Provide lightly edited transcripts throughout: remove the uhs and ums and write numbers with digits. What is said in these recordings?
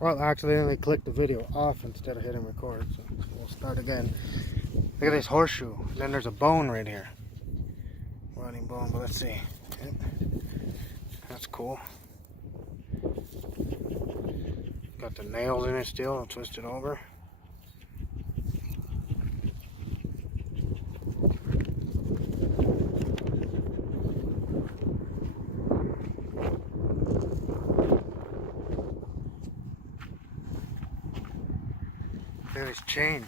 Well, I accidentally clicked the video off instead of hitting record, so we'll start again. Look at this horseshoe. And then there's a bone right here. Running bone, but let's see. Yep. That's cool. Got the nails in it still. I'll twist it over. Look at this chain.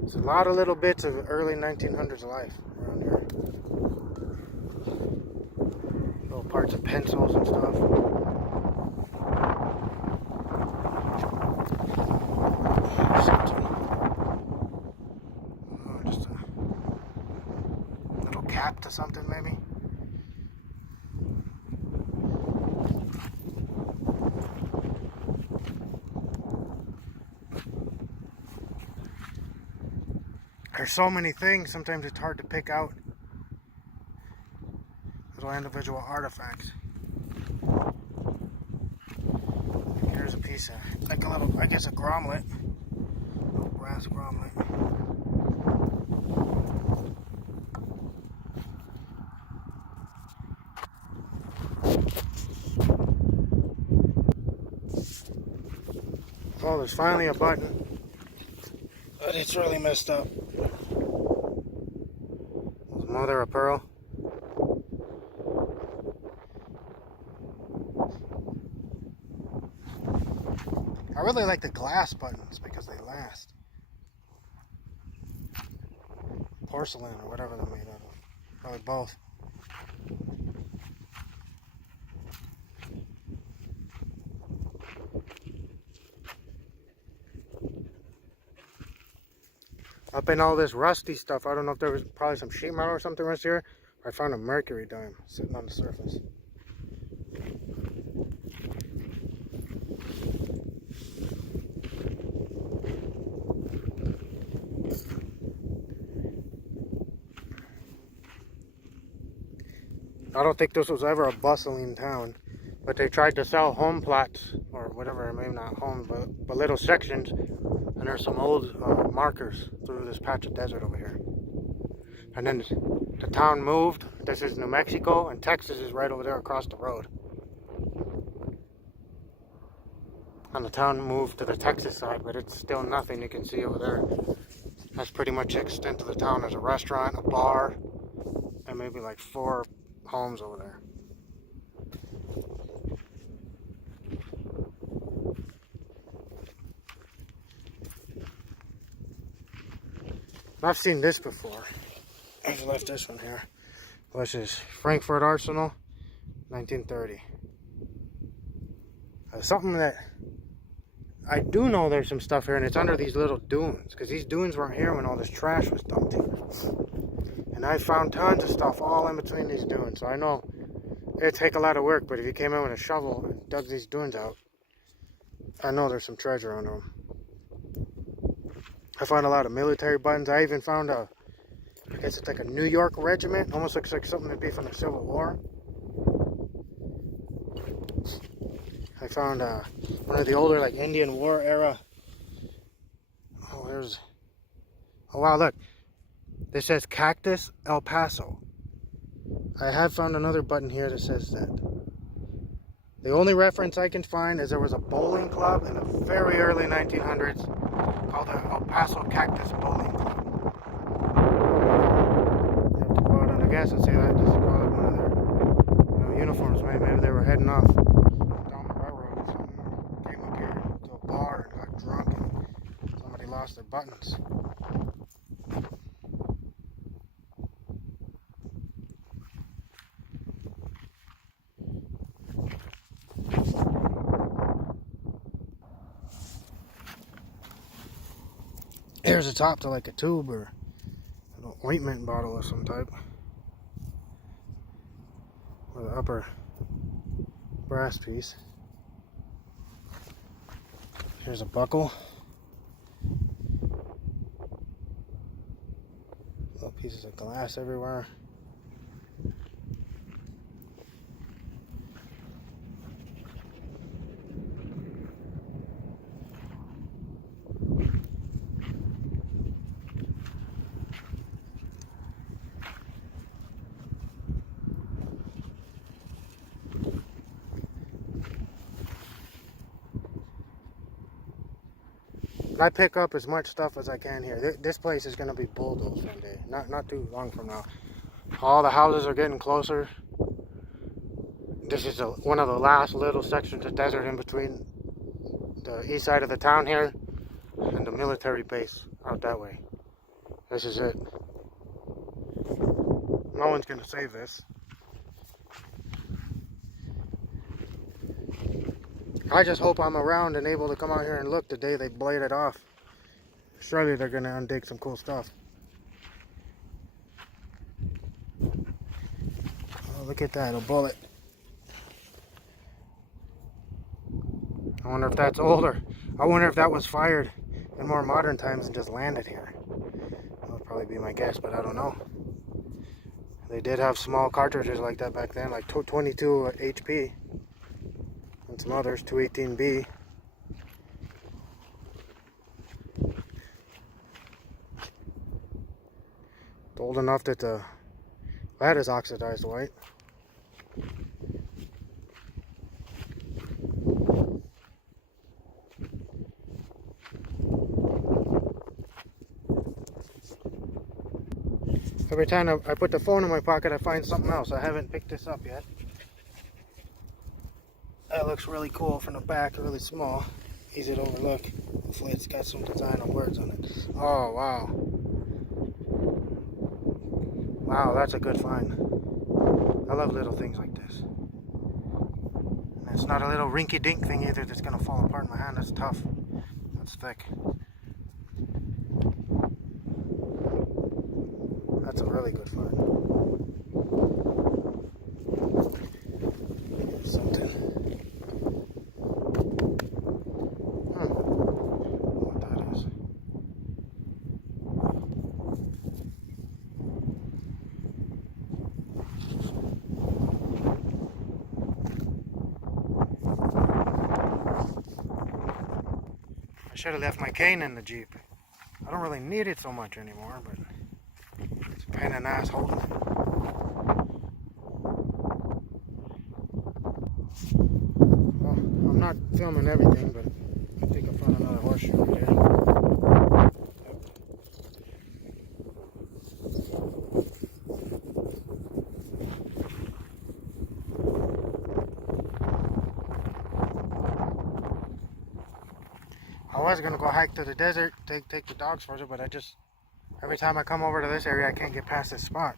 There's a lot of little bits of early 1900s life around here. Little parts of pencils and stuff. Oh, just a little cap to something maybe. There's so many things, sometimes it's hard to pick out little individual artifacts. Here's a piece of, like a little, I guess a grommet. A little brass grommet. Oh, there's finally a button. But it's really messed up. Mother of pearl. I really like the glass buttons because they last. Porcelain or whatever they're made out of. Probably both. Up in all this rusty stuff, I don't know if there was probably some sheet metal or something right here. I found a mercury dime sitting on the surface. I don't think this was ever a bustling town, but they tried to sell home plots, or whatever, maybe not homes, but little sections, and there's some old markers through this patch of desert over here. And then the town moved. This is New Mexico, and Texas is right over there across the road. And the town moved to the Texas side, but it's still nothing you can see over there. That's pretty much the extent of the town. There's a restaurant, a bar, and maybe like 4 homes over there. I've seen this before. I've left this one here. This is Frankfurt Arsenal, 1930. Something that I do know there's some stuff here, and it's under these little dunes, because these dunes weren't here when all this trash was dumped here. And I found tons of stuff all in between these dunes, so I know it'd take a lot of work, but if you came in with a shovel and dug these dunes out, I know there's some treasure under them. I found a lot of military buttons. I even found I guess it's like a New York regiment. Almost looks like something to be from the Civil War. I found one of the older, like, Indian War era. Oh, oh wow, look. This says Cactus, El Paso. I have found another button here that says that. The only reference I can find is there was a bowling club in the very early 1900s called the El Paso Cactus Bowling Club. You have to go out on the gas and see that. This is probably one of their uniforms. Maybe they were heading off down the railroad or something. Or came up here to a bar and got drunk and somebody lost their buttons. Here's the top to like a tube or an ointment bottle of some type. With the upper brass piece. Here's a buckle. Little pieces of glass everywhere. And I pick up as much stuff as I can here. This place is going to be bulldozed one day. Not too long from now. All the houses are getting closer. This is one of the last little sections of desert in between the east side of the town here and the military base out that way. This is it. No one's going to save this. I just hope I'm around and able to come out here and look the day they blade it off. Surely they're going to undig some cool stuff. Oh, look at that, a bullet. I wonder if that's older. I wonder if that was fired in more modern times and just landed here. That would probably be my guess, but I don't know. They did have small cartridges like that back then, like 22 HP. And some others, 218B. It's old enough that the lead is oxidized white. Every time I put the phone in my pocket, I find something else. I haven't picked this up yet. That looks really cool from the back, really small. Easy to overlook. Hopefully it's got some design or words on it. Oh, wow. Wow, that's a good find. I love little things like this. And it's not a little rinky-dink thing either that's going to fall apart in my hand. That's tough. That's thick. That's a really good find. Here's something. What that is. I should have left my cane in the Jeep. I don't really need it so much anymore, but it's a pain in the ass holding it. Well, I'm not filming everything, but I think I found another horseshoe right here. I was gonna go hike to the desert, take the dogs further, but every time I come over to this area, I can't get past this spot.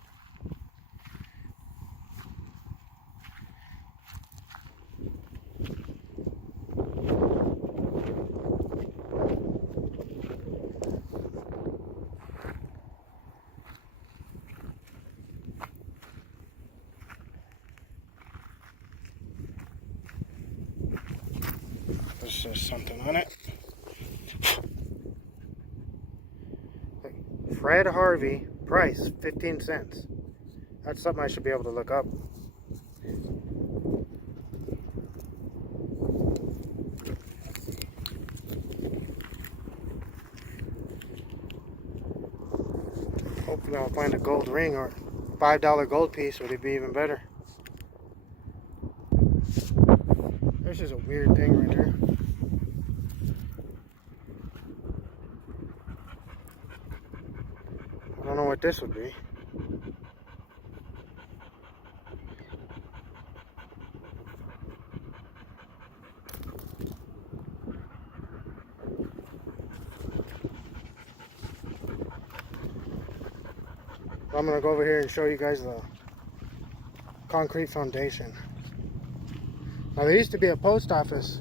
This says something on it. Fred Harvey, price 15 cents. That's something I should be able to look up. Hopefully I'll find a gold ring or $5 gold piece, would it be even better? This is a weird thing right here. I don't know what this would be. I'm going to go over here and show you guys the concrete foundation. Now there used to be a post office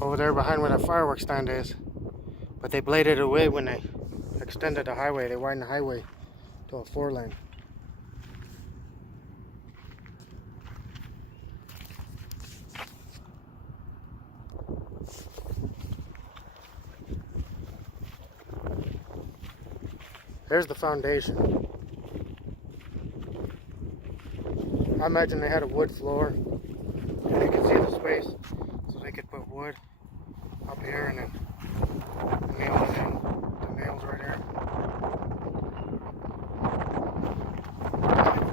over there behind where the fireworks stand is, but they bladed it away when they extended the highway. They widened the highway to a 4-lane. There's the foundation. I imagine they had a wood floor and they could see the space, so they could put wood up here and then nail it in. The nails right here.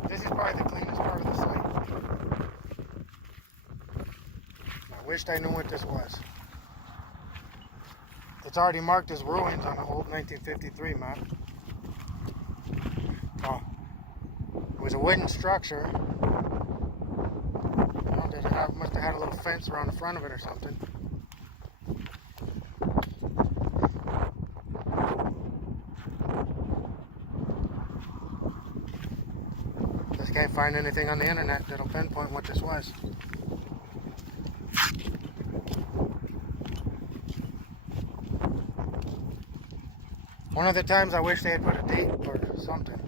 This is probably the cleanest part of the site. I wished I knew what this was. It's already marked as ruins on the old 1953 map. Oh, it was a wooden structure. Must have had a little fence around the front of it or something. Just can't find anything on the internet that'll pinpoint what this was. One of the times I wish they had put a date or something.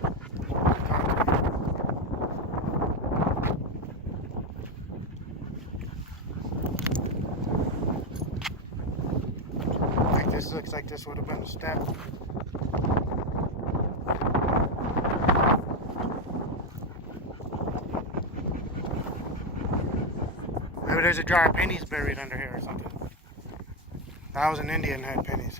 Like this looks like this would have been a step. Maybe there's a jar of pennies buried under here or something. That was an Indian had pennies.